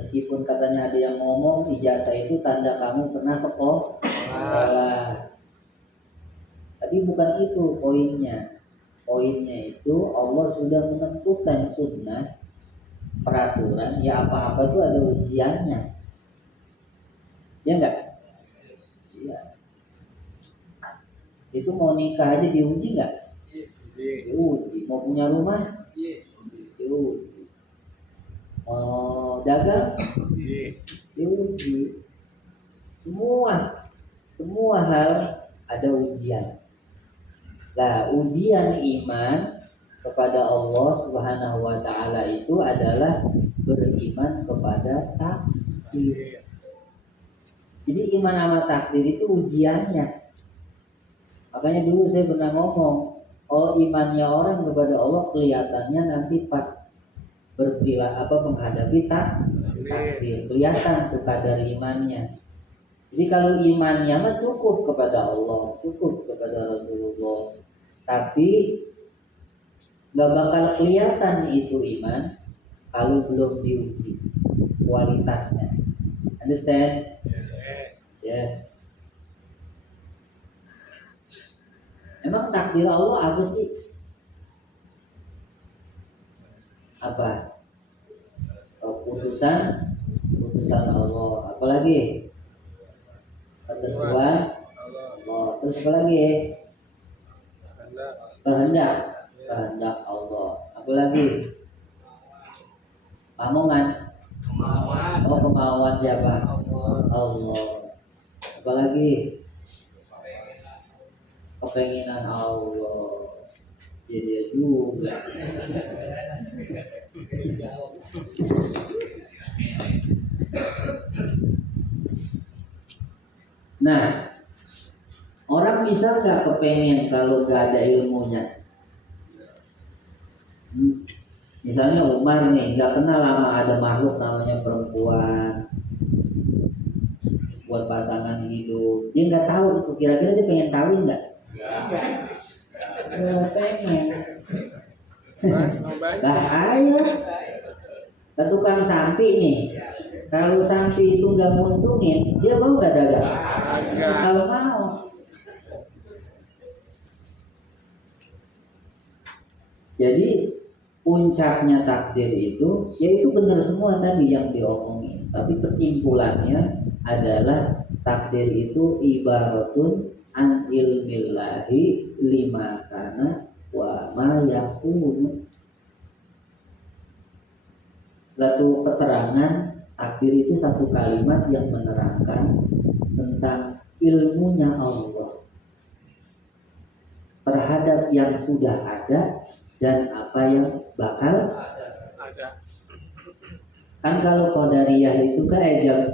Meskipun katanya ada yang ngomong ijazah itu tanda kamu pernah sekolah. Tapi bukan itu poinnya. Poinnya itu Allah sudah menentukan sunnah, peraturan, ya apa-apa itu ada ujiannya. Ya enggak? Iya. Itu mau nikah aja diuji enggak? Diuji. Mau punya rumah? Diuji. Mau dagang? Diuji. Semua hal ada ujian. Nah, ujian iman kepada Allah Subhanahu wa taala itu adalah beriman kepada takdir. Jadi iman sama takdir itu ujiannya. Makanya dulu saya pernah ngomong, imannya orang kepada Allah kelihatannya nanti pas menghadapi takdir, kelihatan tuh kadar imannya. Jadi kalau imannya mah cukup kepada Allah, cukup kepada Rasulullah, tapi nggak bakal kelihatan itu iman kalau belum diuji kualitasnya. Understand? Yes. Emang takdir Allah apa sih? Apa? Putusan Allah. Apalagi? Ketentuan Allah. Terus apa lagi? Kehendak Allah. Apa lagi? Kemauan siapa? Allah. Apa lagi? Kepenginan Allah. Ya dia juga. Nah, orang bisa nggak kepengen kalau nggak ada ilmunya? Misalnya Umar nih nggak kenal lama ada makhluk namanya perempuan buat pasangan hidup, dia nggak tahu itu kira-kira dia pengen kawin nggak? Nggak pengen. Lah ayo ke tukang sampi nih, kalau sampi itu nggak nguntungin, dia mau nggak dagang? Kalau mau. Jadi puncaknya takdir itu, yaitu benar semua tadi yang diomongin. Tapi kesimpulannya adalah takdir itu ibaratun an ilmillahi lima kana wa ma yakun. Suatu keterangan takdir itu satu kalimat yang menerangkan tentang ilmunya Allah terhadap yang sudah ada dan apa yang bakal ada. Kan kalau Qadariyah itu kan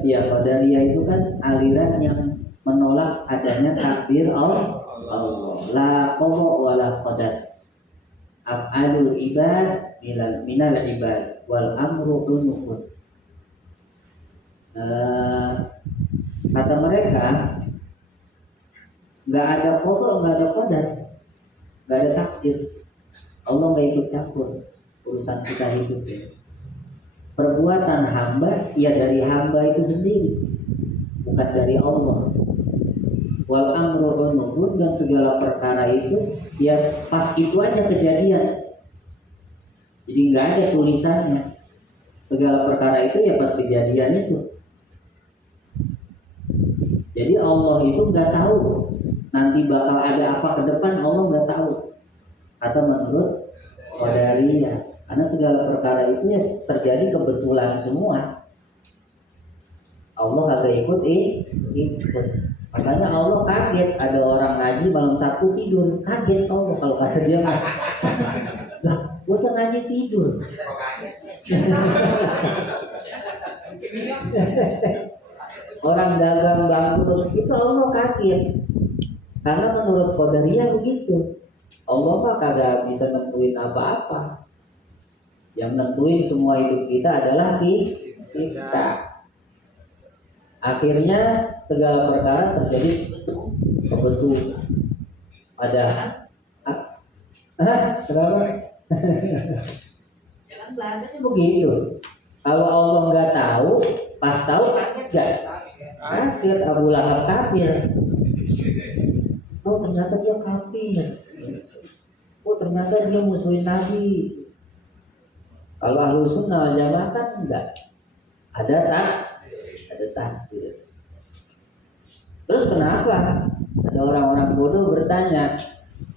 Qadariyah itu kan aliran yang menolak adanya takdir Allah. La qada wa la qadar. Af'alul ibad minal ibad wal amru unufun. Kata mereka nggak ada qada, nggak ada qadar, nggak ada takdir. Allah nggak ikut campur urusan kita hidup ini. Perbuatan hamba ya dari hamba itu sendiri, bukan dari Allah. Wal amru unufun, dan segala perkara itu ya pas itu aja kejadian. Jadi nggak ada tulisannya. Segala perkara itu ya pas kejadian itu. Jadi Allah itu nggak tahu nanti bakal ada apa ke depan, Allah nggak tahu. Atau menurut Qadariyah, karena segala perkara itu ya terjadi kebetulan semua. Allah kagak ikut. Makanya Allah kaget ada orang ngaji malam Sabtu tidur, kaget Allah kalau kata dia mah. Lah, gua tuh ngaji tidur. Orang dagang bangkrut itu Allah kaget. Karena menurut Qadariyah begitu. Allah mah kagak bisa nentuin apa-apa. Yang nentuin semua hidup kita adalah kita. Akhirnya segala perkara terjadi kebetulan. Kenapa? Ya kan bahasanya begitu. Kalau Allah nggak tahu, Abu Lahab kafir. Oh ternyata dia kafir. Oh ternyata dia musuhin Nabi. Kalau Ahlus Sunnah wal Jamaah kan enggak. Ada takdir. Terus kenapa ada orang-orang bodoh bertanya,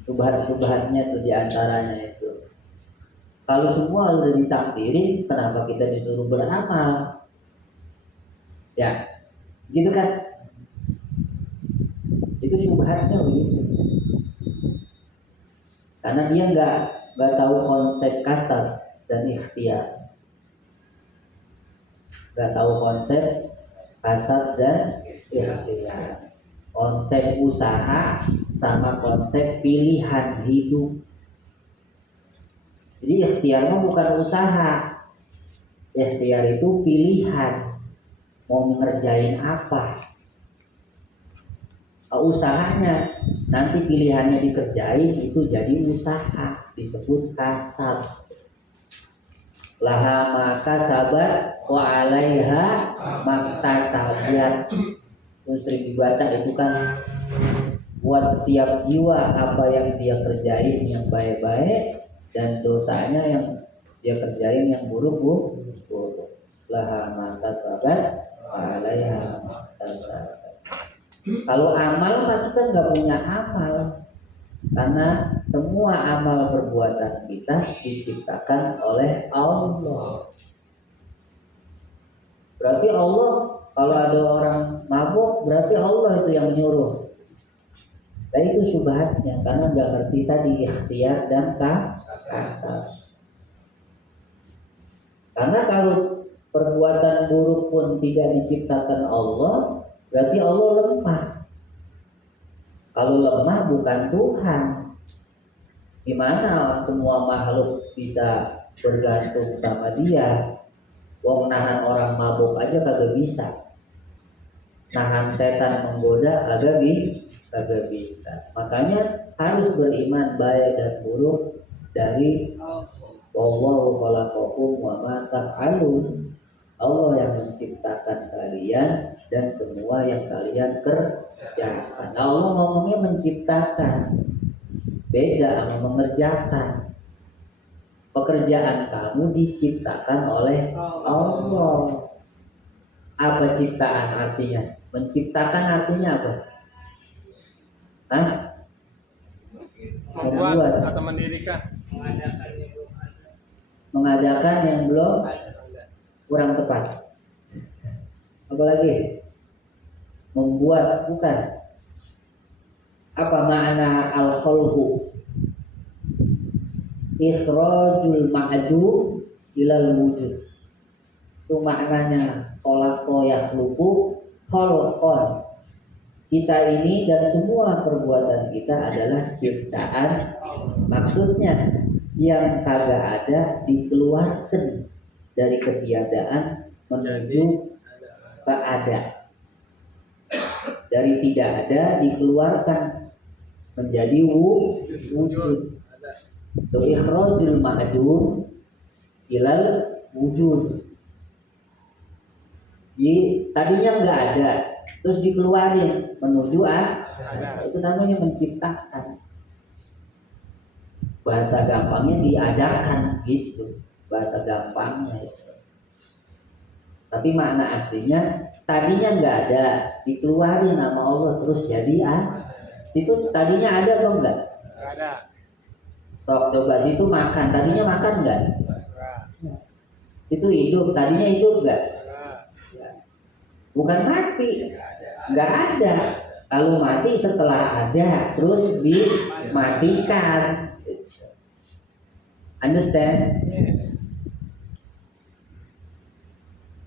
subhat-subhatnya tuh diantaranya itu, kalau semua udah ditakdirin, kenapa kita disuruh beramal? Ya, gitu kan? Itu subhatnya begitu. Karena dia nggak tahu konsep kasar dan ikhtiar, nggak tahu konsep kasar dan ikhtiar, konsep usaha sama konsep pilihan hidup. Jadi ikhtiar mah bukan usaha, ikhtiar itu pilihan mau mengerjain apa. Usahanya nanti pilihannya dikerjain itu jadi usaha, disebut kasab. Laha maka sabat wa alaiha maktasabat. Terus sering dibaca itu kan, buat setiap jiwa apa yang dia kerjain yang baik-baik dan dosanya yang dia kerjain yang buruk. Laha maka sabat wa alaiha maktasabat. Kalau amal mah kita nggak punya amal, karena semua amal perbuatan kita diciptakan oleh Allah. Berarti Allah, kalau ada orang mabuk berarti Allah itu yang menyuruh. Nah itu subhatnya, karena nggak ngerti tadi ikhtiar dan kasar. Karena kalau perbuatan buruk pun tidak diciptakan Allah, berarti Allah lemah. Kalau lemah bukan Tuhan. Gimana semua makhluk bisa bergantung sama dia? Wong nahan orang mabuk aja kagak bisa. Nahan setan menggoda kagak bisa. Makanya harus beriman baik dan buruk dari wallahu khalaqakum wa ma taf'alun. Allah yang menciptakan kalian dan semua yang kalian kerjakan. Allah ngomongnya menciptakan, beda sama mengerjakan. Pekerjaan kamu diciptakan oleh Allah. Apa ciptaan artinya? Menciptakan artinya apa? Hah? Membuat atau mendirikan. Mengadakan yang belum, kurang tepat. Apalagi membuat, bukan. Apa makna al-khalqu? Ikhrajul ma'dum ilal wujud. Itu maknanya khalaqa yakhluqu khalqan. Kita ini dan semua perbuatan kita adalah ciptaan. Maksudnya yang kagak ada dikeluarkan dari ketiadaan menuju ke ada. Dari tidak ada dikeluarkan menjadi wujud. Itu ikhrajul ma'dum ilal wujud. Jadi tadinya nggak ada, terus dikeluarin menuju ada. Itu namanya menciptakan. Bahasa gampangnya diadakan gitu, bahasa gampangnya itu. Tapi makna aslinya tadinya nggak ada, dikeluarin nama Allah terus jadi Itu tadinya ada atau enggak? Ada. Sok coba situ makan, tadinya makan enggak? Itu hidup, tadinya hidup enggak? Bukan mati, enggak ada. Kalau mati setelah ada, terus dimatikan. Understand?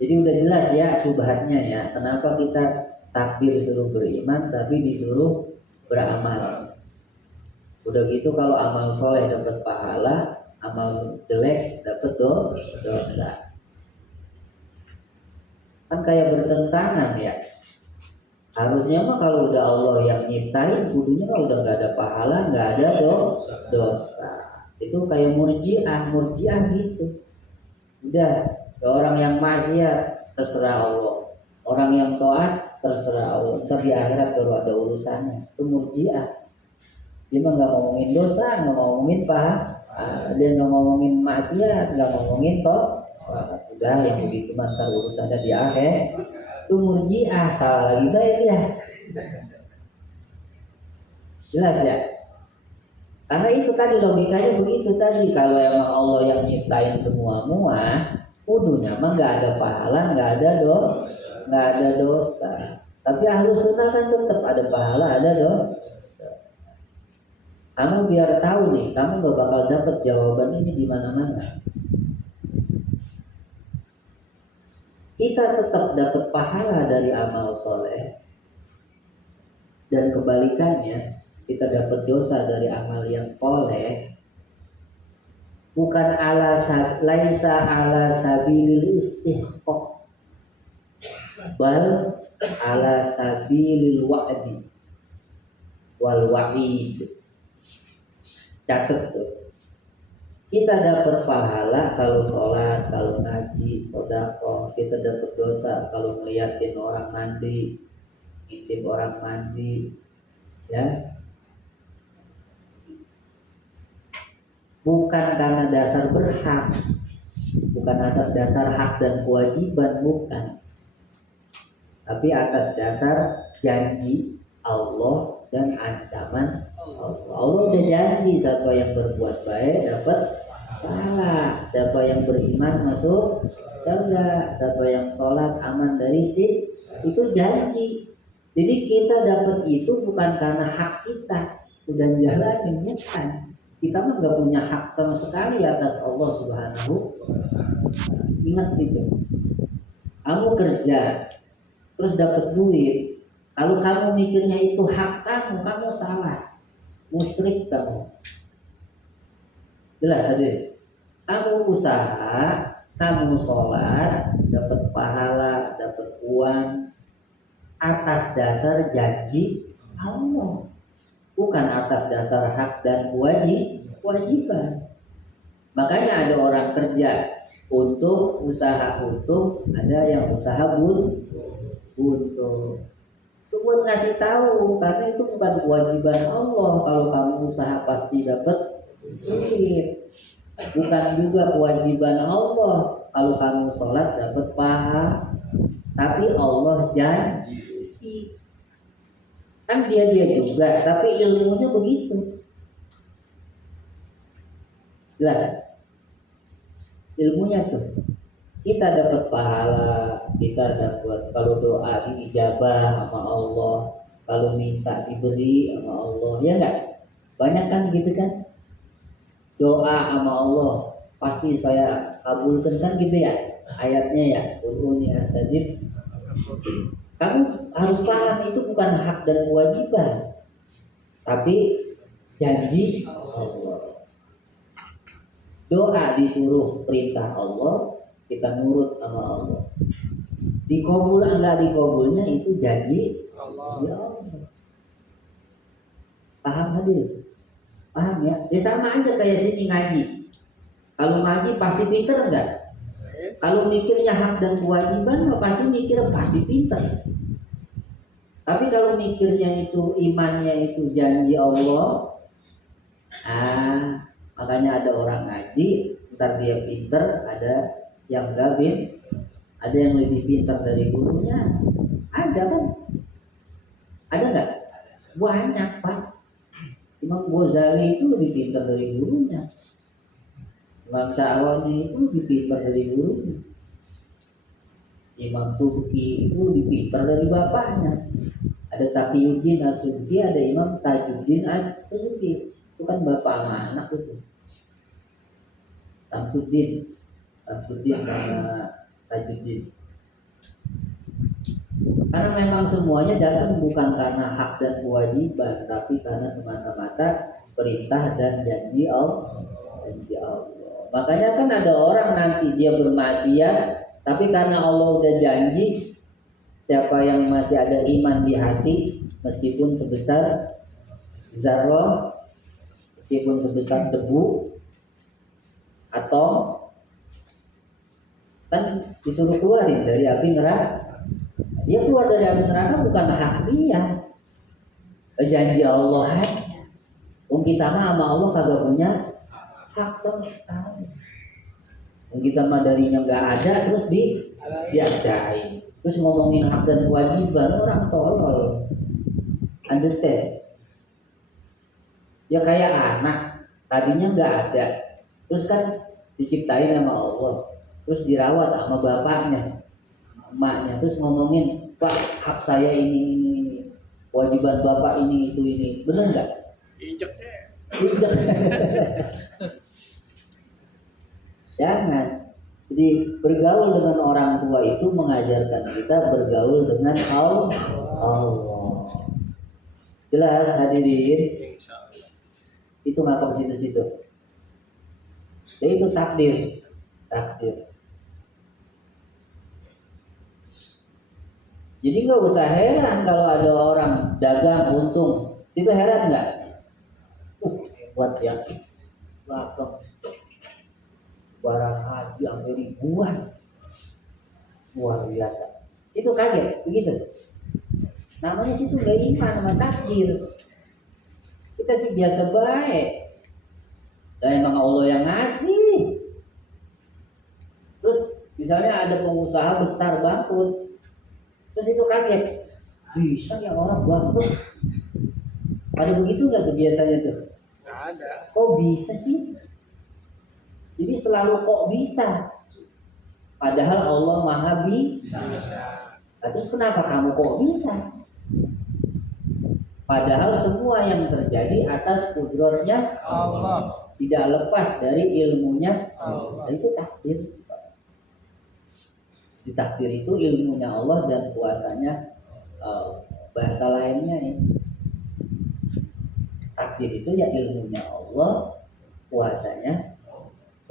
Jadi udah jelas ya subhatnya ya. Kenapa kita takdir suruh beriman tapi disuruh beramal. Udah gitu kalau amal soleh dapat pahala, amal jelek dapat dosa. Kan kayak bertentangan ya. Harusnya mah kalau udah Allah yang nyiptain, kudunya mah udah nggak ada pahala, nggak ada dosa. Itu kayak murjiah gitu. Udah, orang yang maksiat terserah Allah. Orang yang taat terserah Allah, ntar di akhirat baru ada urusannya. Itu murjiah. Dia mah nggak ngomongin dosa, nggak ngomongin pahala, dia nggak ngomongin maksiat, nggak ngomongin toh. Udah yang begitu ntar urusannya di akhir. Itu murjiah, salah lagi dia. Jelas ya? Karena itu tadi logikanya begitu tadi. Kalau emang Allah yang nyiptain semua kudunya mah nggak ada pahala, nggak ada dosa. Tapi ahlu sunnah kan tetap ada pahala, ada dosa. Kamu biar tahu nih, kamu gak bakal dapat jawaban ini di mana-mana. Kita tetap dapat pahala dari amal soleh, dan kebalikannya kita dapat dosa dari amal yang soleh. Bukan laisa ala sabilil istihqaq, bal ala sabilil wa'di wal wa'id. Catat tuh. Kita dapat pahala kalau sholat, kalau ngaji, sedekah. Kita dapat dosa kalau ngeliatin orang mandi, ngintip orang mandi, ya. Bukan karena dasar berhak, bukan atas dasar hak dan kewajiban, bukan. Tapi atas dasar janji Allah dan ancaman Allah. Allah udah janji siapa yang berbuat baik dapat pahala, siapa yang beriman masuk surga, siapa yang sholat aman dari itu janji. Jadi kita dapat itu bukan karena hak kita udah jalanin, bukan. Kita mah nggak punya hak sama sekali atas Allah Subhanahu. Ingat itu. Kamu kerja terus dapat duit, kalau kamu mikirnya itu hak kamu salah. Musyrik kamu. Jelas hadir. Kamu usaha, kamu sholat, dapat pahala, dapat uang atas dasar janji Allah, bukan atas dasar hak dan kewajiban. Makanya ada orang kerja untuk usaha untung, ada yang usaha buntung. Itu buat ngasih tahu, karena itu bukan kewajiban Allah. Kalau kamu usaha pasti dapat duit. Bukan juga kewajiban Allah kalau kamu sholat dapat pahala. Tapi Allah janji. Kan dia juga, tapi ilmunya begitu. Jelas. Ilmunya tuh. Kita dapat pahala, kita dapat kalau doa diijabah sama Allah, kalau minta diberi sama Allah, ya enggak? Banyak kan gitu kan? Doa sama Allah pasti saya kabulkan kan gitu ya? Ayatnya ya, ud'uni astajib. Kamu harus paham itu bukan hak dan kewajiban, tapi janji Allah. Doa disuruh perintah Allah, kita nurut sama Allah. Dikabul enggak dikabulnya itu janji Allah. Ya Allah. Paham hadir? Paham ya? Ya sama aja kayak sini ngaji. Kalau ngaji pasti pinter enggak? Kalau mikirnya hak dan kewajiban pasti mikir pasti pinter. Tapi kalau mikirnya itu imannya itu janji Allah, makanya ada orang ngaji, ntar dia pinter, ada yang gabin, ada yang lebih pintar dari gurunya, ada kan? Ada nggak? Banyak Pak. Imam Ghazali itu lebih pintar dari gurunya, Imam Sya'rani itu lebih pintar dari gurunya, Imam Subki itu lebih pintar dari bapaknya. Ada Taqiyuddin As-Subki, ada Imam Tajuddin As-Subki, itu kan bapak sama anak itu. Samsuddin sama Tajuddin. Karena memang semuanya datang bukan karena hak dan kewajiban, tapi karena semata-mata perintah dan janji Allah. Makanya kan ada orang nanti dia bermaksiat, tapi karena Allah udah janji, siapa yang masih ada iman di hati, meskipun sebesar zarrah, meskipun sebesar debu, atau kan disuruh keluarin dari api neraka. Dia keluar dari api neraka bukan hak dia, janji Allah aja. Kita mah sama Allah kagak punya hak sama sekali. Kita mah darinya nggak ada terus diadain. Terus ngomongin hak dan kewajiban, orang tolol. Understand? Ya kayak anak, tadinya nggak ada, terus kan diciptain sama Allah, terus dirawat sama bapaknya, emaknya, terus ngomongin, Pak, hak saya ini, kewajiban bapak ini, bener nggak? Injek deh. Injek. Jangan. Jadi bergaul dengan orang tua itu mengajarkan kita bergaul dengan Allah. Jelas hadirin? Insyaallah. Itu ngapa ke situ-situ. Jadi itu takdir. Jadi nggak usah heran kalau ada orang dagang untung. Itu heran nggak? Hebat ya. Bakal barang haji sampai ribuan. Luar biasa. Itu kaget, begitu. Namanya situ nggak iman sama takdir. Kita sih biasa baik. Dan emang Allah yang ngasih. Terus misalnya ada pengusaha besar bangkrut, terus itu kaget, bisa ya orang bangkrut. Ada begitu nggak tuh biasanya tuh? Nggak ada. Kok bisa sih? Jadi selalu kok bisa. Padahal Allah Maha bisa. Nah, terus kenapa kamu kok bisa? Padahal semua yang terjadi atas kudratnya Allah. Tidak lepas dari ilmunya Allah. Itu takdir. Di takdir itu ilmunya Allah dan kuasanya bahasa lainnya nih. Takdir itu ya ilmunya Allah, kuasanya.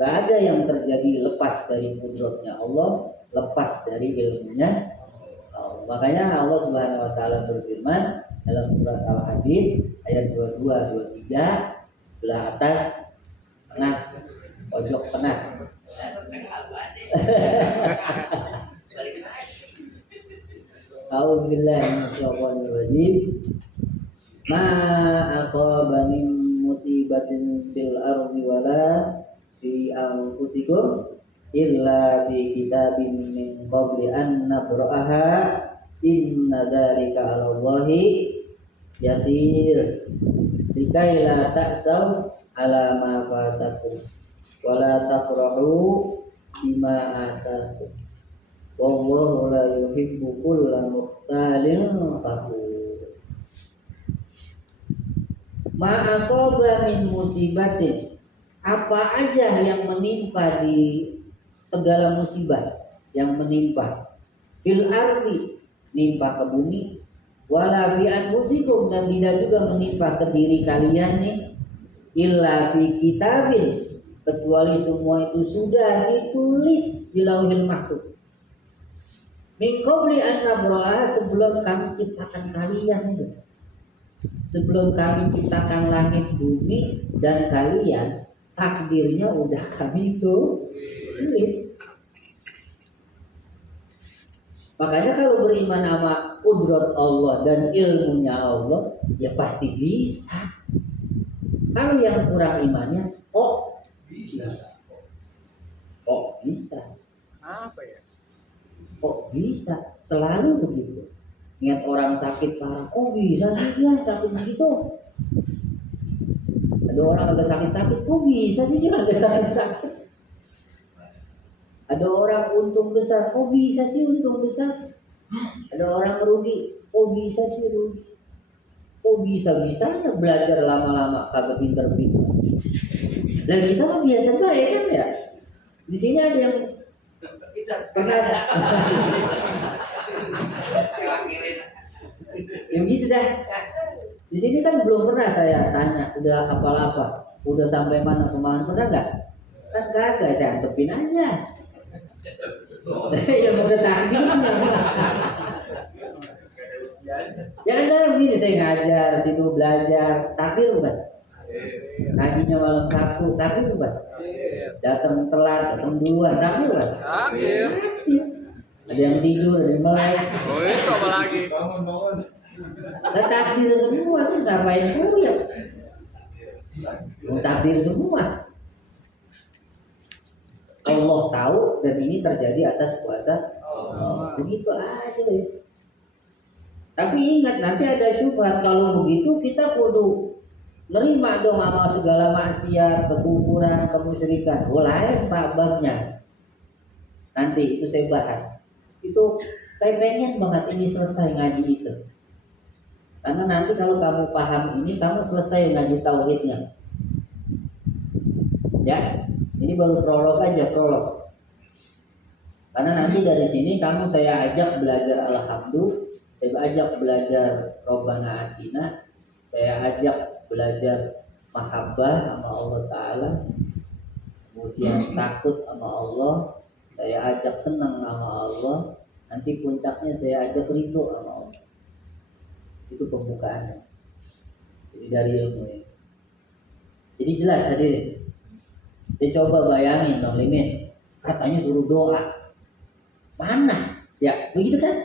Gak ada yang terjadi lepas dari kudratnya Allah, lepas dari ilmunya Allah. Makanya Allah Subhanahu wa taala berfirman dalam surat Al-Hadid ayat 22 23 sebelah atas tengah pojok tengah. A'udzubillahi minasyaitonir rajim. Ma aqaba min musibatin fil ardi wala fi anfusikum illa fi kitabim min qabli an nabra'aha inna dzalika 'ala Allahi yasir. Likai la ta'saw ala ma fatakum wala tafrahu bima atakum. Wallahu la yuhibbu kulla mukhtalin fakhur. Ma asaba min musibatin, apa aja yang menimpa di segala musibah yang menimpa fil ardi, nimpa ke bumi, wala fi anfusikum, dan tidak juga menimpa ke diri kalian nih, illa fi kitabin, kecuali semua itu sudah ditulis di Lauhil Mahfuz. Min qabli an nabraha, sebelum kami ciptakan kalian itu. Sebelum kami ciptakan langit bumi dan kalian, takdirnya udah kami tulis. Makanya kalau beriman sama kudrat Allah dan ilmunya Allah, ya pasti bisa. Kalau yang kurang imannya, bisa. Apa ya? Kok bisa? Selalu begitu. Ingat orang sakit parah, kok bisa sih dia sakit begitu? Ada orang agak sakit-sakit, kok bisa sih dia agak sakit-sakit? Ada orang untung besar, kok bisa sih untung besar? Ada orang merugi, kok bisa sih rugi? Kok bisa-bisanya belajar lama-lama kagak pinter-pinter? Dan kita mah biasa baik kan ya? Di sini ada yang pernah yang gitu dah. Di sini kan belum pernah saya tanya udah hafal apa, udah sampai mana kemana, pernah nggak? Kan kagak, saya antepin aja. Ya udah takdirnya. Jangan begini, saya ngajar situ belajar, takdir bukan? Ngajinya malam Sabtu, takdir bukan? Datang telat, datang duluan, takdir bukan? Takdir. Ada yang tidur, ada yang melek. Oh itu apa lagi? Bangun. Nah, takdir semua tuh ngapain puyeng? Takdir semua. Allah tahu dan ini terjadi atas kuasa Allah. Begitu aja guys. Tapi ingat nanti ada syubhat, kalau begitu kita kudu nerima dong sama segala maksiat, kekufuran, kemusyrikan. Lain Pak babnya. Nanti itu saya bahas. Itu saya pengen banget ini selesai ngaji itu. Karena nanti kalau kamu paham ini, kamu selesai ngaji tauhidnya. Ya, ini baru prolog aja, prolog. Karena nanti dari sini kamu saya ajak belajar alhamdulillah, saya ajak belajar Robbana Atina, saya ajak belajar mahabbah sama Allah Ta'ala, kemudian takut sama Allah, saya ajak senang sama Allah, nanti puncaknya saya ajak ridho sama Allah. Itu pembukaannya. Jadi dari ilmu ini. Jadi jelas hadirin. Saya coba bayangin dong Limin, katanya suruh doa. Mana? Ya, begitu kan?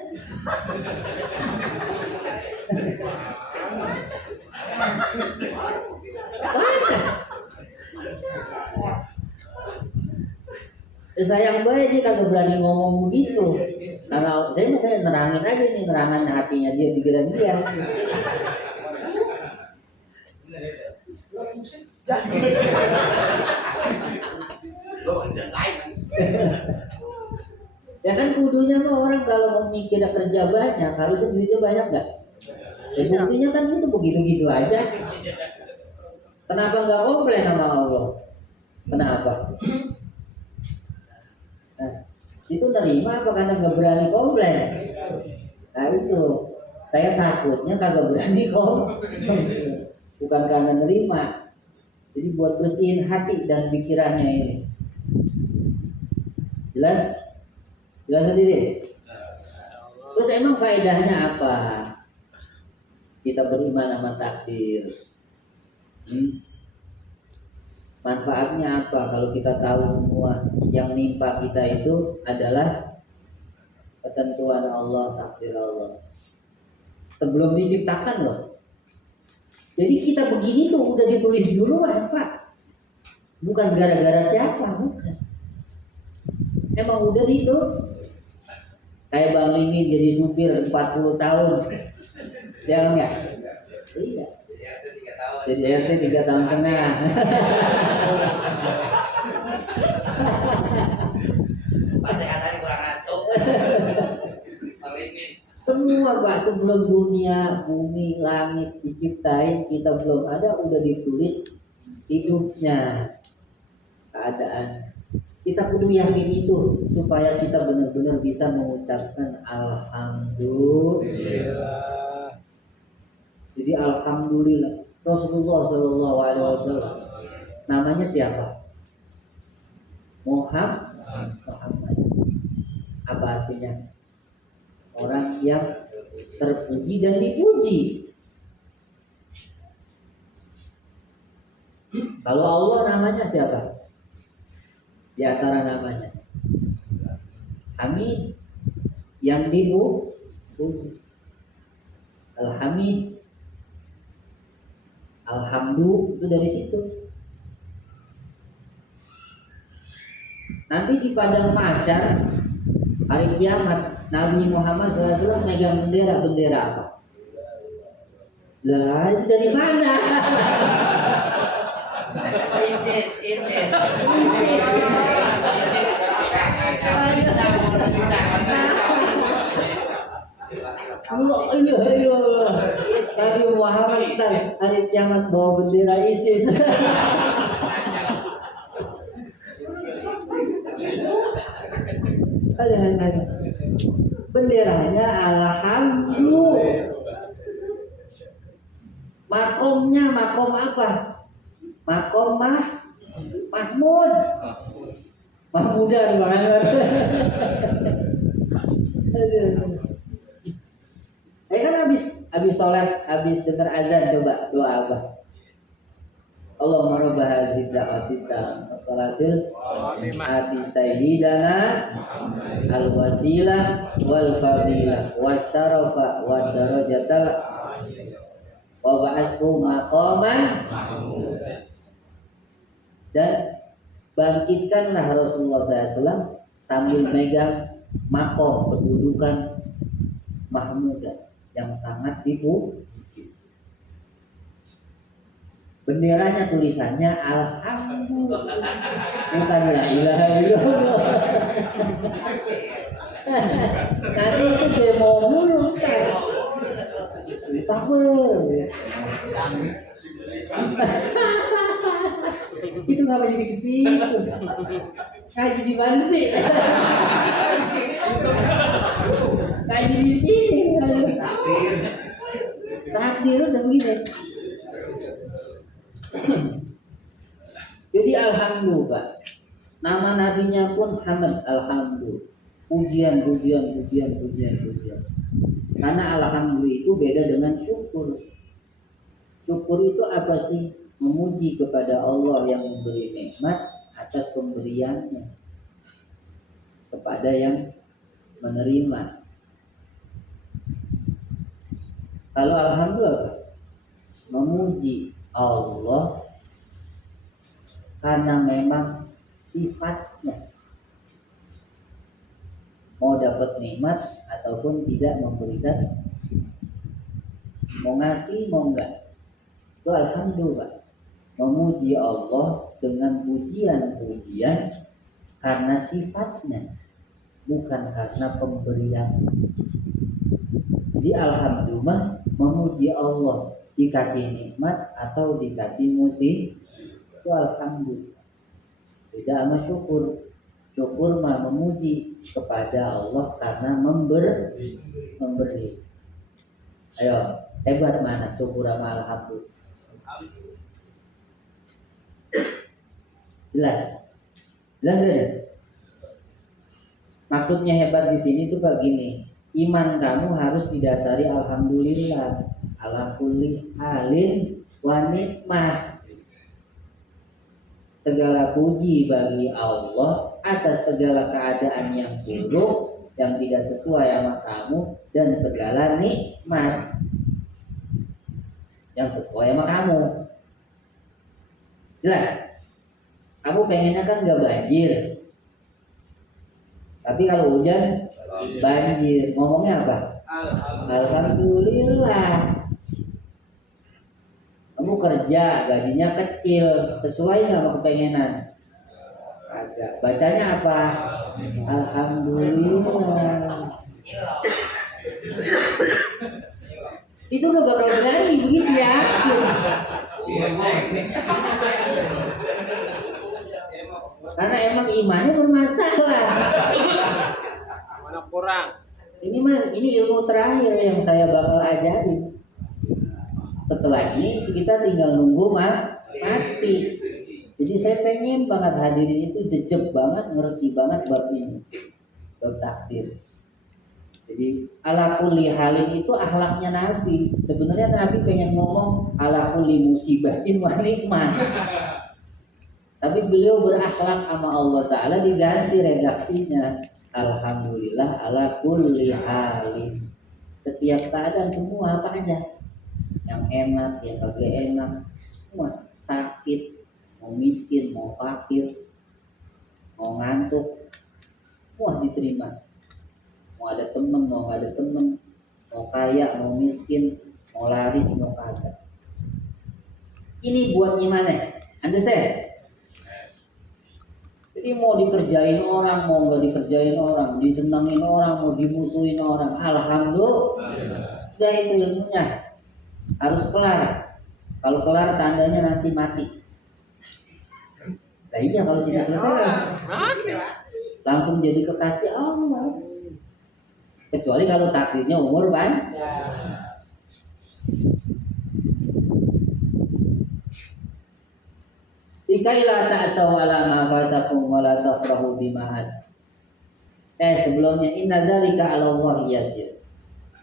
Mana? Sayang banget dia kagak berani ngomong begitu. Karena saya nerangin aja nih, nerangan hatinya dia, pikiran dia. Ya kan kudunya mah orang kalau mau mikir kerja banyak, harusnya duitnya banyak nggak? Buktinya kan itu begitu-gitu aja. Kenapa nggak komplain sama Allah? Kenapa? Nah, itu nerima apa karena nggak berani komplain? Nah itu, saya takutnya kagak berani komplain, bukan karena nerima. Jadi buat bersihin hati dan pikirannya ini. Jelas? Jelas sendiri. Terus emang faedahnya apa? Kita beriman sama takdir. Manfaatnya apa kalau kita tahu semua yang nimpa kita itu adalah ketentuan Allah, takdir Allah. Sebelum diciptakan loh. Jadi kita begini tuh udah ditulis duluan Pak. Bukan gara-gara siapa, bukan. Emang udah itu. Kayak Bang Limin jadi supir 40 tahun. Ya enggak? Iya. Jadi RT 3 tahun setengah. Baca tadi kurang ngantuk. Semua Pak, sebelum dunia, bumi, langit diciptain, kita belum ada, udah ditulis hidupnya, keadaan. Kita kudu yakin itu supaya kita benar-benar bisa mengucapkan alhamdulillah. Jadi alhamdulillah. Rasulullah Shallallahu Alaihi Wasallam namanya siapa? Muhammad. Apa artinya? Orang yang terpuji dan dipuji. Kalau Allah namanya siapa? Di antara namanya Hamid, yang dipuji. Al-Hamid, Alhamdulillah, itu dari situ. Nanti di padang mahsyar hari kiamat Nabi Muhammad SAW megang bendera apa? Lah itu dari mana? ISIS. Iya. Nabi Muhammad hari kiamat bawa bendera ISIS. Ada. Benderanya alhamdulillah. Makomnya makom apa? Makom Mahmud. Mahmudan banget. Kan habis sholat, habis dengar azan, coba doa apa? Allahumma rabb hadhihi da'wati tammah salatil ati sayyidana al-wasilah wal fadilah wa syarafa wa darajatal wa ba'athu maqaman, dan bangkitkanlah Rasulullah SAW sambil megang makom kedudukan mahmudah yang sangat dipuji. Benderanya tulisannya alhamdulillah, bukan la ilaha illallah. Nanti itu demo mulu kan. Itu ngapa jadi ke situ? Kaji di mana sih? Kaji di sini. Takdir udah begini. Jadi alhamdulillah, nama nabinya pun Hamad, alhamdulillah. Pujian. Karena alhamdulillah itu beda dengan syukur. Syukur itu apa sih? Memuji kepada Allah yang memberi nikmat atas pemberiannya kepada yang menerima. Kalau alhamdulillah, memuji Allah karena memang sifatnya, mau dapat nikmat ataupun tidak memberikan, mau ngasih mau enggak, itu alhamdulillah. Memuji Allah dengan pujian-pujian karena sifatnya, bukan karena pemberian. Jadi alhamdulillah memuji Allah dikasih nikmat atau dikasih musibah, itu alhamdulillah. Beda sama syukur. Syukur mah memuji kepada Allah karena memberi. Ayo, hebat mana syukur sama alhamdulillah? Jelas gak? Maksudnya hebat di sini tuh kayak gini. Iman kamu harus didasari alhamdulillah, ala kulli halin wa nikmah. Segala puji bagi Allah atas segala keadaan yang buruk, yang tidak sesuai sama kamu, dan segala nikmat yang sesuai sama kamu. Jelas? Kamu pengennya kan gak banjir, tapi kalau hujan banjir, ngomongnya apa? Alhamdulillah. Kamu kerja, gajinya kecil, sesuai nggak sama kepengenan? Agak. Bacanya apa? Alhamdulillah. Itu gak bakal berani begitu ya. Karena emang imannya bermasalah. Mana kurang? Ini ilmu terakhir yang saya bakal ajarin. Setelah ini kita tinggal nunggu mati. Jadi saya pengen banget hadirin itu jejeb banget, ngerti banget bab ini, bab takdir. Jadi ala kulli halin itu akhlaknya Nabi. Sebenarnya Nabi pengen ngomong ala kulli musibatin wa nikmah. Tapi beliau berakhlak sama Allah Ta'ala, diganti redaksinya alhamdulillah ala kulli halin. Setiap keadaan semua apa aja, yang enak, yang kagak enak, semua, sakit, mau miskin, mau fakir, mau ngantuk, semua diterima. Mau ada temen, mau gak ada temen, mau kaya, mau miskin, mau laris, mau kagak. Ini buat gimana? Understand? Jadi mau dikerjain orang, mau nggak dikerjain orang, disenangin orang, mau dimusuhin orang, alhamdulillah, sudah itu ilmunya. Harus kelar. Kalau kelar tandanya nanti mati. Nah iya, kalau sudah selesai langsung jadi kekasih Allah. Kecuali kalau takdirnya umur panjang. Ikailah ta'saw ala ma fatakum wa la tafrahu bima. Sebelumnya inna dzalika 'ala Allah yasir.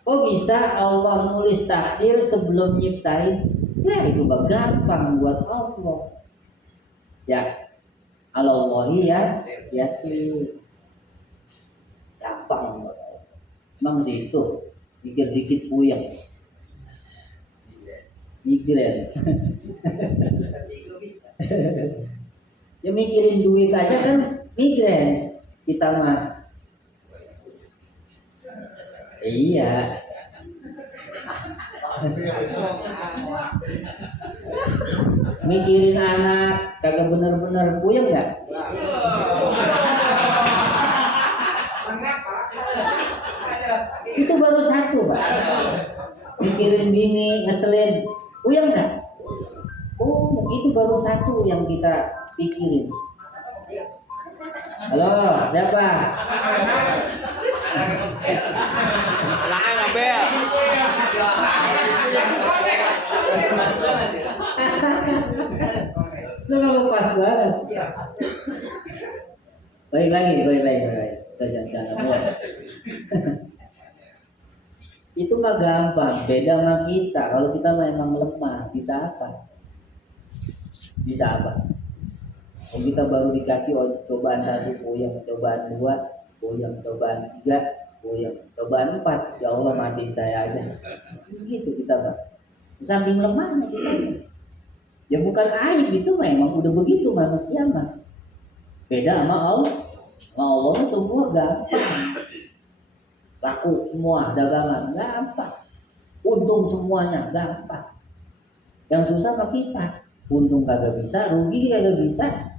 Kok bisa Allah nulis takdir sebelum nyiptain? Ya itu mah gampang buat Allah. Ya, Allahi ya sih gampang buat Allah. Emang itu mikir dikit puyeng. Mikir ya. Ya mikirin duit aja kan mikirin kita mah. Iya. Mikirin anak kagak bener-bener puyeng nggak? Itu baru satu, Pak. Mikirin bini, ngeselin, puyeng nggak? Oh, itu baru satu yang kita pikirin. Halo, siapa? Alangnya ngabel. Lu kalau pas banget. Baik lagi. Kita jangan itu mah gampang, beda sama kita. Kalau kita memang lemah, bisa apa? Kalau kita baru dikasih cobaan 1 puyeng, cobaan 2 puyeng, cobaan 3 puyeng, cobaan 4 ya Allah matiin saya aja. Begitu kita Pak. Saking lemahnya kita. Ya bukan aib, itu memang udah begitu manusia mah. Beda sama Allah. Sama Allah mah semua gampang. Laku semua dagangan gampang, untung semuanya gampang. Yang susah mah kita, untung kagak bisa, rugi kagak bisa.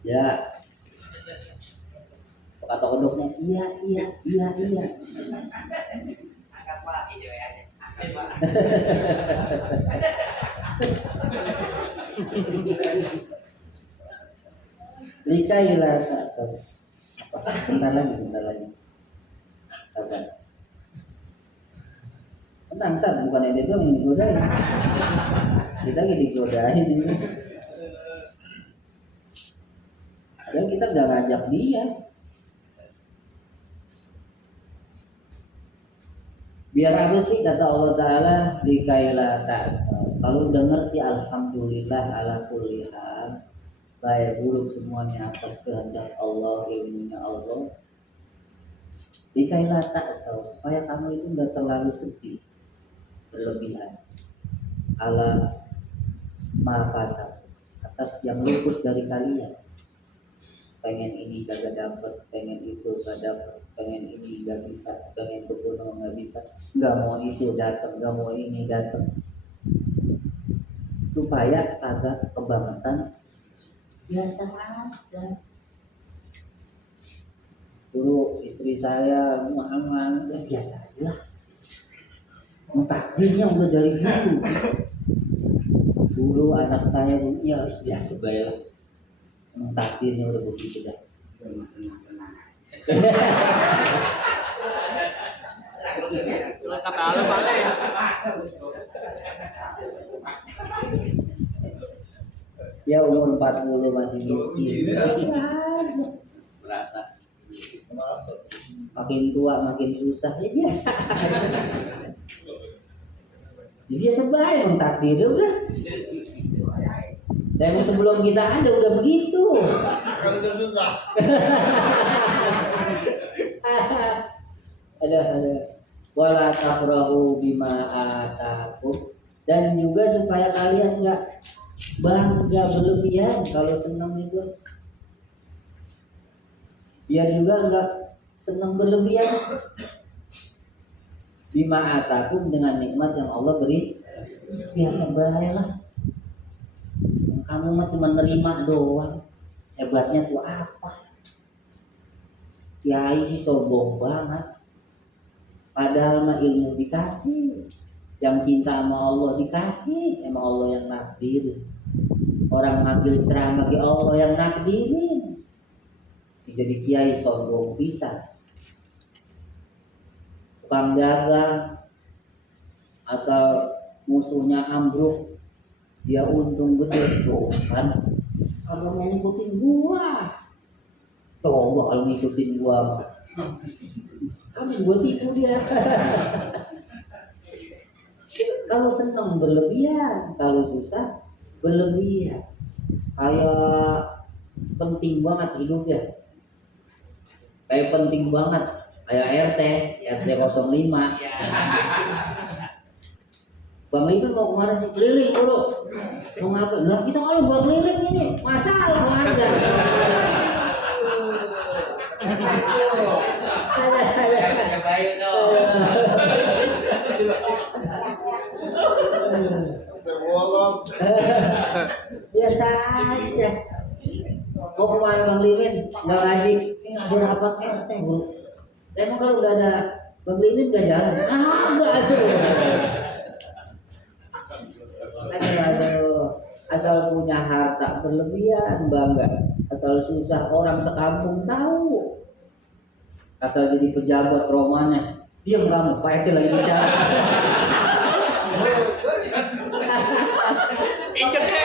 Ya, kata kodoknya iya. Angkat pak, hijau aja. Angkat pak. Likailah bentar lagi. Sabar. Tenang, bukan itu yang digodain. Kita lagi digodain ini. Padahal kita nggak ngajak dia. Biar apa sih kata Allah Ta'ala likailah ta'asau. Kalau udah ngerti alhamdulillah ala kulli hal, baik buruk semuanya atas kehendak Allah, ilmunya Allah. Likailah ta'asau, supaya kamu itu nggak terlalu sedih berlebihan ala mafata atas yang luput dari kalian. Pengen ini gak dapet, pengen itu gak dapet, pengen ini gak bisa, pengen ke gunung gak bisa, gak mau itu datang, gak mau ini datang, supaya agak kebangetan. Biasa aja. Dulu istri saya mahal ya biasa aja lah. Takdirnya udah dari dulu. Dulu anak saya ya biasa baik lah. Takdirnya udah begitu dah. Kata Allah balik. Ya umur 40 masih miskin. Merasa. Makin tua makin susah ya biasa. Ya biasa baik emang takdirnya udah. Dan sebelum kita ada udah begitu. Kalau udah susah. Ada. Wala tafrahu bima atakum, dan juga supaya kalian enggak bangga berlebihan kalau senang itu. Biar juga enggak senang berlebihan. Bima atakum, dengan nikmat yang Allah beri. Biasa baik lah. Kamu mah cuma nerima doang. Hebatnya tuh apa? Kiai sih sombong banget. Padahal mah ilmu dikasih. Yang cinta sama Allah dikasih. Emang Allah yang nakdir. Orang ngambil ceramah ke Allah yang nakdirin. Jadi kiai sombong bisa. Tukang dagang asal musuhnya ambruk, dia untung gede tuh kan. Kalau mau ngikutin gua, Coba kalau ngikutin gua, habis gua tipu dia. Kalau senang berlebihan, kalau susah berlebihan. Kayak penting banget hidup ya. Kayak penting banget. Kayak RT 05. Bang Liman mau kemana sih? Keliling dulu. Mau ngapain? Nah kita kalau buat keliling ini masalah warga. Biasa aja. Mau kemana Bang Limin? Nggak ngaji. Berapa RT bro? Emang kalau udah ada Bang Limin nggak jalan? Enggak tuh. Aduh, asal punya harta berlebihan bangga. Asal susah orang sekampung tahu. Asal jadi pejabat romanya, diam kamu, Pak RT lagi bicara. Injek deh.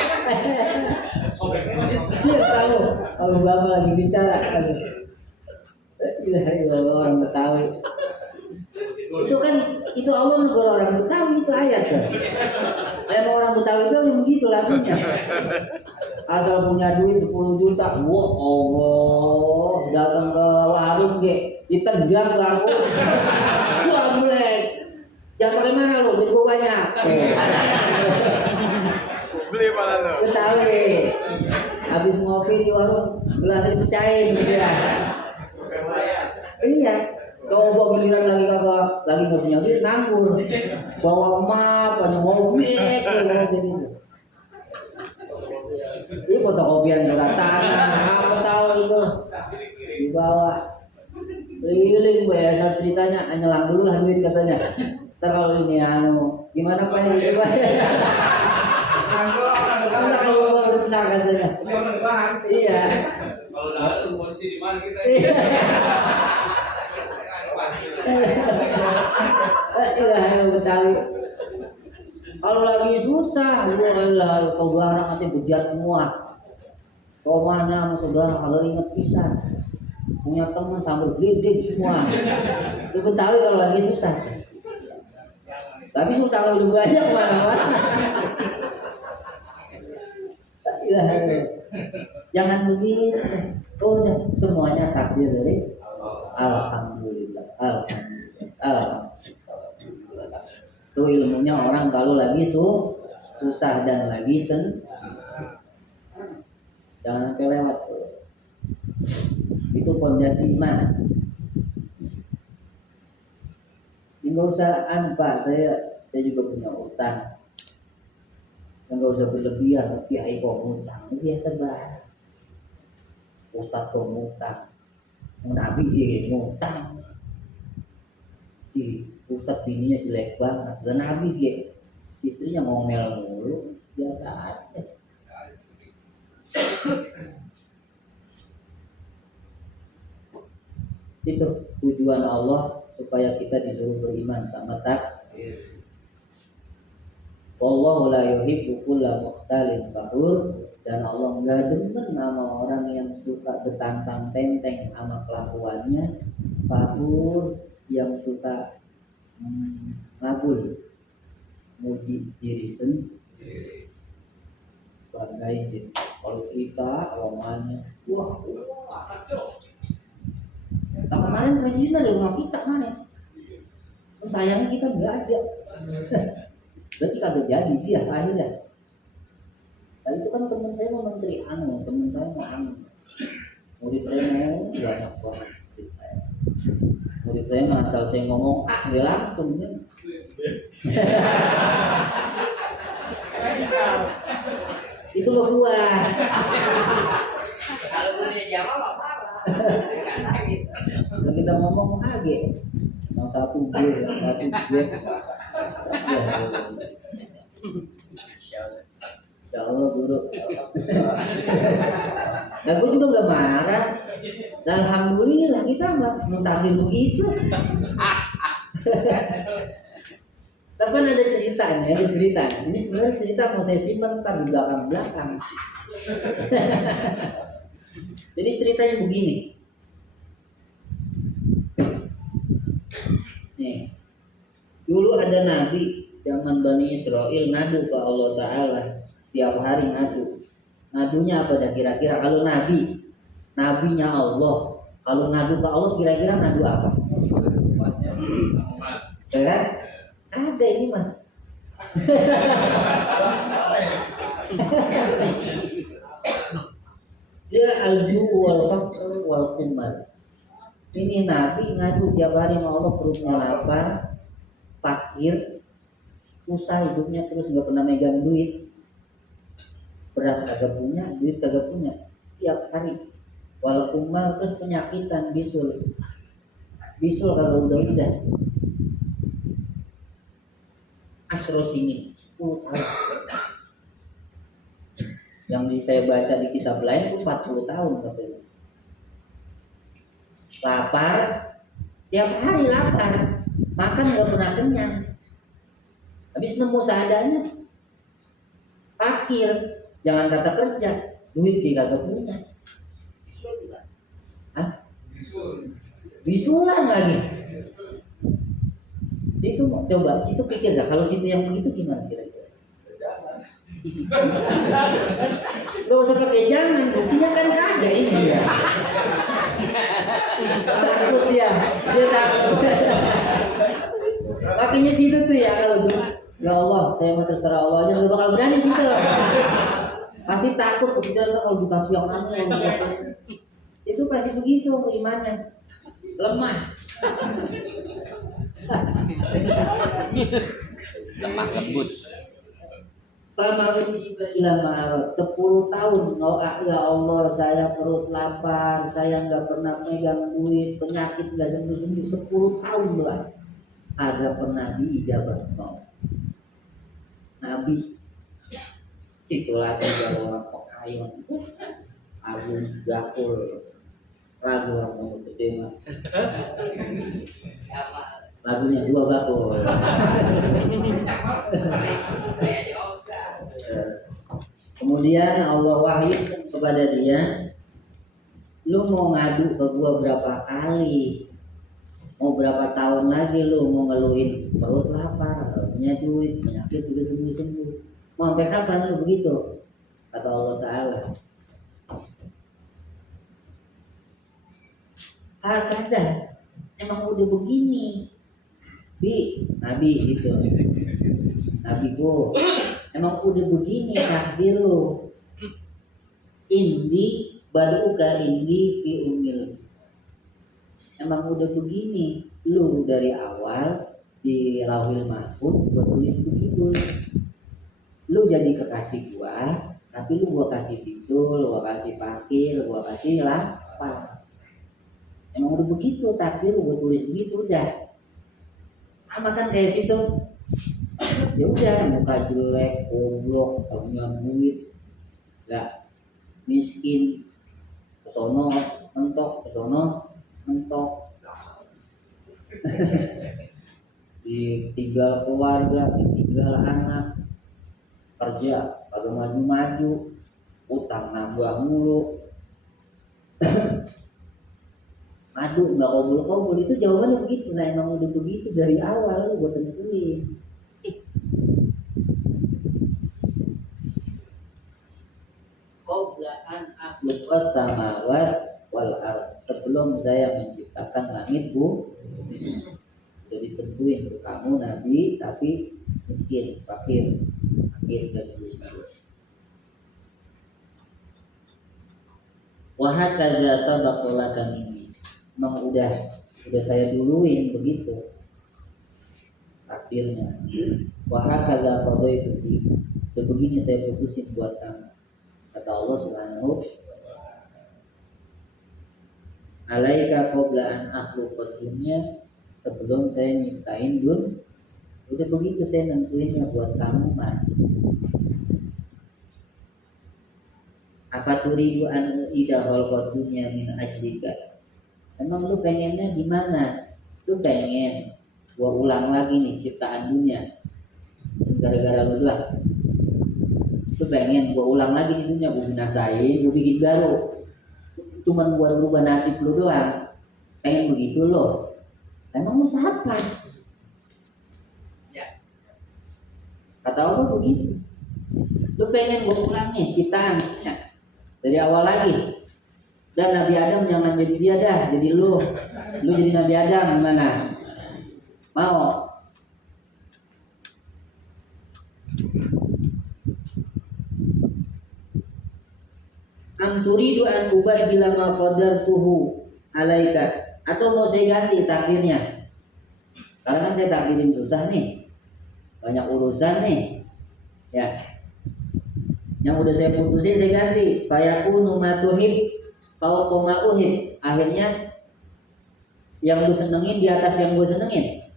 Diam kamu, kalau bapak lagi bicara. Ilah orang Betawi. Itu Allah negara orang Betawi itu ayat kan. Emang orang Betawi itu yang begitu lagunya. Asal punya duit 10 juta, wah Allah, datang ke warung ditendang lagu. Wah blek. Jangan pakai mana lo, duit gua banyak. Beli malah lo. Betawi. Habis ngopi di warung, gelasnya dipecahin gitu ya. Iya. Coba giliran lagi nggak punya duit nganggur, bawa map, hanya mau duit, jadi. Ini fotokopian surat tanah, apa tahu itu dibawa keliling biasa ceritanya, nyelang dulu lah duit katanya. Ntar kalau ini gimana Pak ini Pak? Enggak kalau benar katanya. Iya. Kalau udah ada polisi di mana kita? Iya, Betawi. Kalau lagi susah, walah, kau barang aja bejat semua. Kau mana sama saudara kalau inget pisan. Punya teman sambil gede semua. Itu Betawi kalau lagi susah. Tapi susah kalau udah banyak mana-mana. Iya. Jangan begitu. Oh, semuanya takdir dari Alhamdulillah. Itu ilmunya orang kalau lagi susah dan lagi jangan kelewat tuh. Itu pondasi iman. Enggak usah Pak, saya juga punya utang. Enggak usah berlebihan, kiai kok ngutang, biasa banget. Ustaz kok ngutang. Nabi dia ngutang. Ustaz bininya jelek banget. Dan Nabi dia istrinya ngomel mulu, biasa aja. Itu tujuan Allah supaya kita disuruh beriman sama takdir. Wallahu la yuhibbu kulla mukhtalin fakhur, dan Allah enggak demen sama orang yang suka bertantang-tenteng sama kelakuannya, fakhur yang suka ngagul, muji diri sendiri. Bagai kalau kita omongannya, wah, nah, kemarin presiden ada rumah kita kemarin. Sayangnya kita nggak ada. Berarti kagak jadi dia akhirnya. Dan itu kan teman saya mau menteri teman saya mau murid saya mau banyak banget murid saya. Murid saya asal saya ngomong dia langsung ya. Itu loh gua. Kalau punya jawab apa? Kalau kita ngomong yang satu G. Ya Allah guru. Nah, gue juga nggak marah. Dan alhamdulillah kita nggak mentakin begitu. Tapi kan ada ceritanya, Ini sebenarnya cerita mau saya simpan ntar di belakang. Jadi ceritanya begini. Dulu ada nabi zaman Bani Israel ngadu ke Allah Ta'ala, tiap hari ngadu. Ngadunya apa dah kira-kira? Kalau nabinya Allah, kalau ngadu ke Allah kira-kira ngadu apa? Ya kan? Ada ini mah. Dia alju wal faqr wal kumal. Ini nabi ngadu tiap hari sama Allah, perutnya lapar, fakir, susah hidupnya, terus nggak pernah megang duit, beras kagak punya, duit kagak punya, tiap hari. Wal kumal, terus penyakitan, bisul kagak udah. Asros ini 10 tahun. Yang saya baca di kitab lain itu 40 tahun katanya. Lapar, tiap hari lapar, makan nggak pernah kenyang. Habis nemu seadanya. Fakir, jangan kata kerja, duit dia kagak punya. Hah? Bisulan lagi. Situ coba, situ pikir dah, kalau situ yang begitu gimana kira-kira? Gak usah pakai jangan, buktinya kan kagak ini dia. Takut dia takut. Makanya situ tuh ya, kalau ya Allah, saya mau terserah Allah aja, gak bakal berani situ. Pasti takut, kemudian kalau dikasih yang aneh. Itu pasti begitu imannya, lemah. Lemah lembut. Selama ujiba ila ma'arad 10 tahun doa, ya Allah saya perut lapar, saya nggak pernah megang duit, penyakit nggak sembuh-sembuh, 10 tahun doa ada pernah diijabah mau Nabi. Situ lagi orang Pekayun, Agung Gakul, ragu orang mau gede mah. Lagunya 2 Gakul. Saya juga. Kemudian Allah wahyu kepada dia, lu mau ngadu ke gua berapa kali, mau berapa tahun lagi lu mau ngeluhin perut lapar, punya duit, penyakit juga sembuh-sembuh, mau sampai kapan lu begitu? Kata Allah Ta'ala, ada emang udah begini Nabi gitu, Nabiku emang udah begini takdir lu, indi baduka indi fi umil, emang udah begini lu dari awal di Lauhil Mahfuz gua tulis begitu, lu jadi kekasih gua, tapi lu gua kasih bisul, gua kasih fakir, gua kasih lapar. Emang udah begitu takdir lu, gua tulis begitu udah. Sama kan kayak situ. Ya udah, muka jelek, goblok, punya duit, nggak miskin, kesono mentok, kesono mentok, ditinggal keluarga, ditinggal anak, kerja kagak maju-maju, utang nambah mulu. Aduh, nggak kobul-kobul, itu jawabannya begitu. Nah emang udah begitu dari awal lu buat tentuin. Qabla an akhluqas samawat wal ard, sebelum saya menciptakan langit bu, udah ditentuin untuk kamu Nabi, tapi miskin, fakir, gak sembuh-sembuh. Wahakaza sabaqallah kami, memang udah saya duluin begitu takdirnya. Wahakaza qadaitu fi, begini saya putusin buat kamu, kata Allah Subhanahu. Alaika qabla an akhluqad dunya, sebelum saya nyiptain dun, udah begitu saya nentuinnya buat kamu mah. Apa turidu an idahul qadunya min ajlika, emang lu pengennya gimana? Lu pengen gua ulang lagi nih ciptaan dunia gara-gara lu doang? Lu pengen gua ulang lagi di dunia, gua binasain, gua bikin baru, cuman buat berubah nasib lu doang? Pengen begitu lo? Emang lu siapa? Kata Allah begitu. Lu pengen gue ulangin ciptaan dari awal lagi. Dan Nabi Adam jangan jadi dia dah, jadi lu jadi Nabi Adam gimana? Mau? Anturidu an ubaddila ma qadartuhu alaika, atau mau saya ganti takdirnya? Karena kan saya takdirin susah nih, banyak urusan nih, ya. Yang udah saya putusin saya ganti. Fayakunu matuhib fauqa uhib. Akhirnya yang lu senengin di atas yang gue senengin.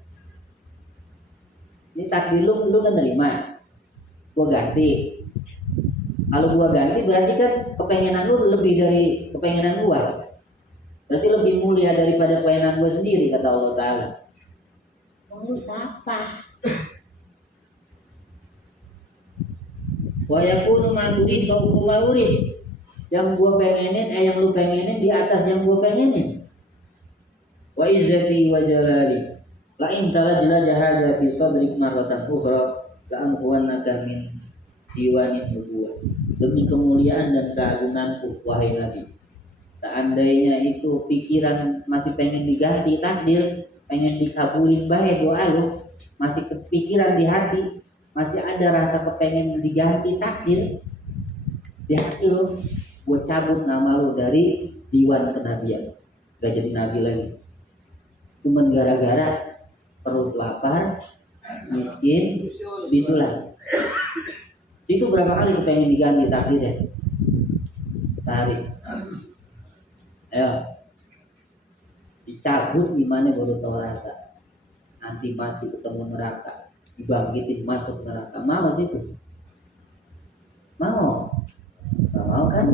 Ini takdir lu kan terima, gue ganti. Kalau gue ganti berarti kan kepengenan lu lebih dari kepengenan gue. Berarti lebih mulia daripada kepengenan gue sendiri, kata Allah Ta'ala. Lu siapa? Wa yakunu ma turid fauqa ma urid. Yang gue pengenin, yang lu pengenin di atas yang gue pengenin. Wa izzati wa jalali la in talajla jahada fi sadrik marratan ukhra la anhuwannaka min diwanin nubuwah. Demi kemuliaan dan keagunganku wahai Nabi, seandainya itu pikiran masih pengen diganti takdir, pengen dikabulin baik doa lu, masih kepikiran di hati, masih ada rasa kepengen diganti takdir di hati lu, gue cabut nama lu dari diwan kenabian, gak jadi nabi lagi. Cuman gara-gara perut lapar, miskin, bisulan. Itu berapa kali kepengen diganti takdirnya? Sehari. Ayo, dicabut gimana baru tahu rasa. Nanti mati ketemu neraka, dibangkitin masuk neraka. Mau situ? Mau? Gak mau kan?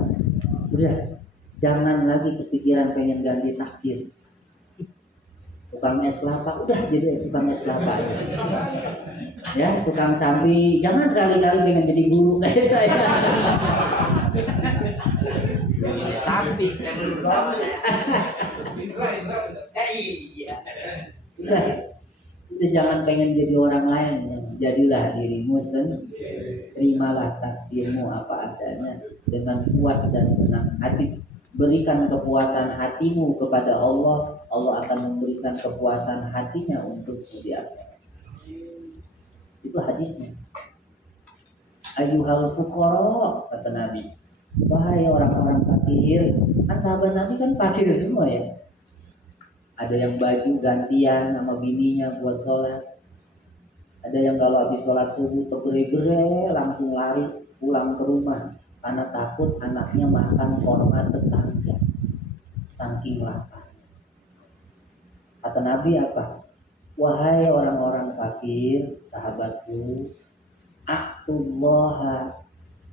Udah, jangan lagi kepikiran pengen ganti takdir. Tukang es kelapa, udah jadi tukang es kelapa aja. Ya, tukang sampi, jangan sekali-kali pengen jadi guru kayak saya. Ini sapi dan iya. Udah jangan pengen jadi orang lain, jadilah dirimu sendiri. Terimalah takdirmu apa adanya dengan puas dan senang hati. Berikan kepuasan hatimu kepada Allah, Allah akan memberikan kepuasan hatinya untukmu di akhirat. Itu hadisnya. Ayyuhal fuqara, kata Nabi. Wahai orang-orang fakir, kan sahabat Nabi kan fakir semua ya. Ada yang baju gantian sama bininya buat sholat. Ada yang kalau habis sholat subuh tegere-gere langsung lari pulang ke rumah karena takut anaknya makan korma tetangga. Saking lapar. Kata Nabi apa? Wahai orang-orang fakir, sahabatku, a'tullaha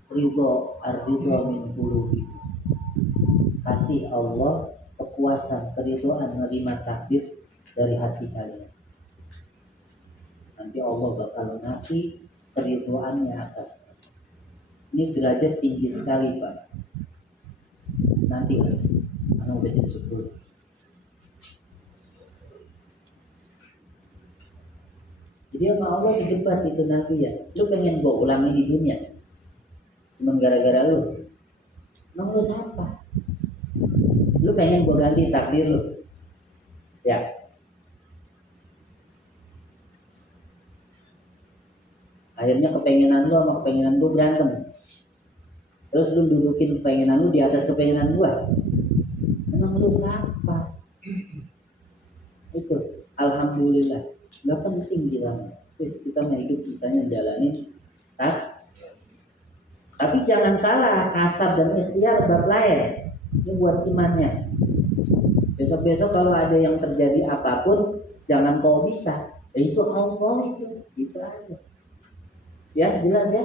ridho ar-ridho min qulubikum. Kasih Allah kepuasan, keridhaan, menerima takdir dari hati kalian. Nanti Allah bakal ngasih keridhaannya atas kalian. Ini derajat tinggi sekali, Pak. Nanti lah, karena udah jam 10. Jadi sama Allah didebat itu nanti ya. Lu pengen gua ulangi di dunia, cuman gara-gara lu. Emang lu siapa? Lu pengen gua ganti takdir lu, ya? Akhirnya kepengenan lu sama kepengenan gua berantem. Terus lu dudukin kepengenan lu di atas kepengenan gua. Emang lu siapa? Itu, alhamdulillah. Gak penting bilang. Terus kita mau hidup bisanya jalanin. Tapi jangan salah, kasab dan ikhtiar bab lain. Ini buat imannya. Besok-besok kalau ada yang terjadi apapun, jangan kau bisa. Itu Allah itu, gitu aja. Ya jelas ya.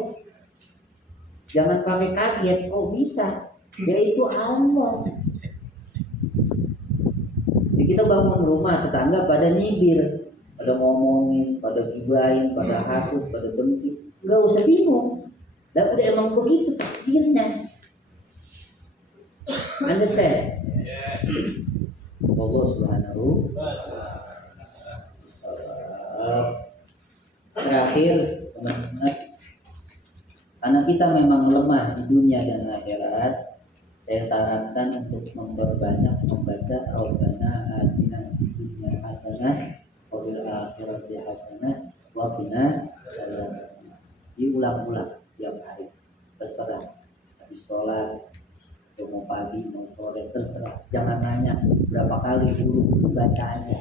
Jangan pakai kaget, kau bisa. Yaitu Allah. Jadi kita bangun rumah, tetangga pada nyibir, pada ngomongin, pada gibahin, pada hasut, pada dengki. Enggak usah bingung. Dan udah emang begitu takdirnya. Understand? Allah Subhanahu. Terakhir teman-teman, Karena kita memang lemah di dunia dan akhirat, saya sarankan untuk memperbanyak membaca Rabbana atina fid dunya hasanah wa fil akhirati hasanah wa qina adzabannar. Diulang-ulang tiap hari, terserah. Habis sholat, mau pagi, mau sore, terserah. Jangan nanya berapa kali dulu, baca aja.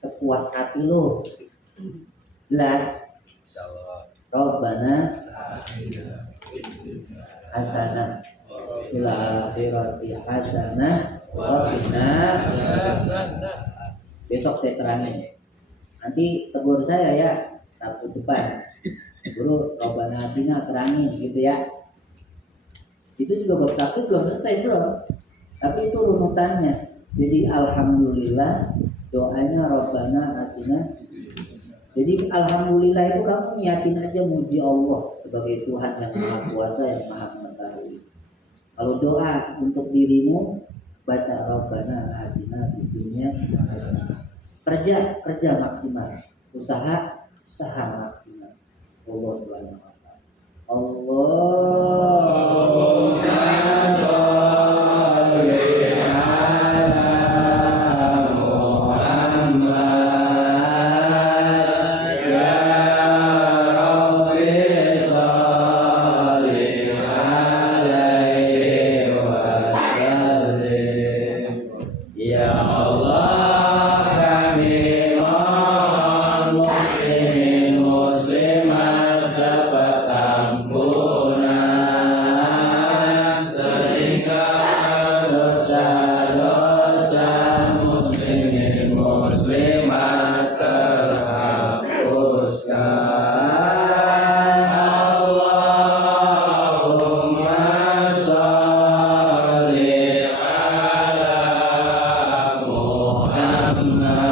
Sepuas hati lo. Jelas. Rabbana hasanah fil akhirati hasanah wa qina adzabannar. Besok saya terangin. Nanti tegur saya ya Sabtu depan. Guru Rabbana atina terangin gitu ya. Itu juga bab takbir belum selesai bro. Tapi itu runutannya. Jadi alhamdulillah doanya Rabbana atina. Jadi alhamdulillah itu kamu niatin aja muji Allah sebagai Tuhan yang Maha Kuasa yang Maha Mengetahui. Kalau doa untuk dirimu baca Rabbana atina fid dunya hasanah. Kerja maksimal, usaha maksimal. Allah Subhanahu wa taala. Allahumma sholli ala Muhammad ya Rabbi sholli alaihi wasallim. Ya Allah kami mohon muslimin muslimat dapat ampunan sehingga dosa-dosa muslimin muslimat terhapuskan. Allahumma sholli ala Muhammad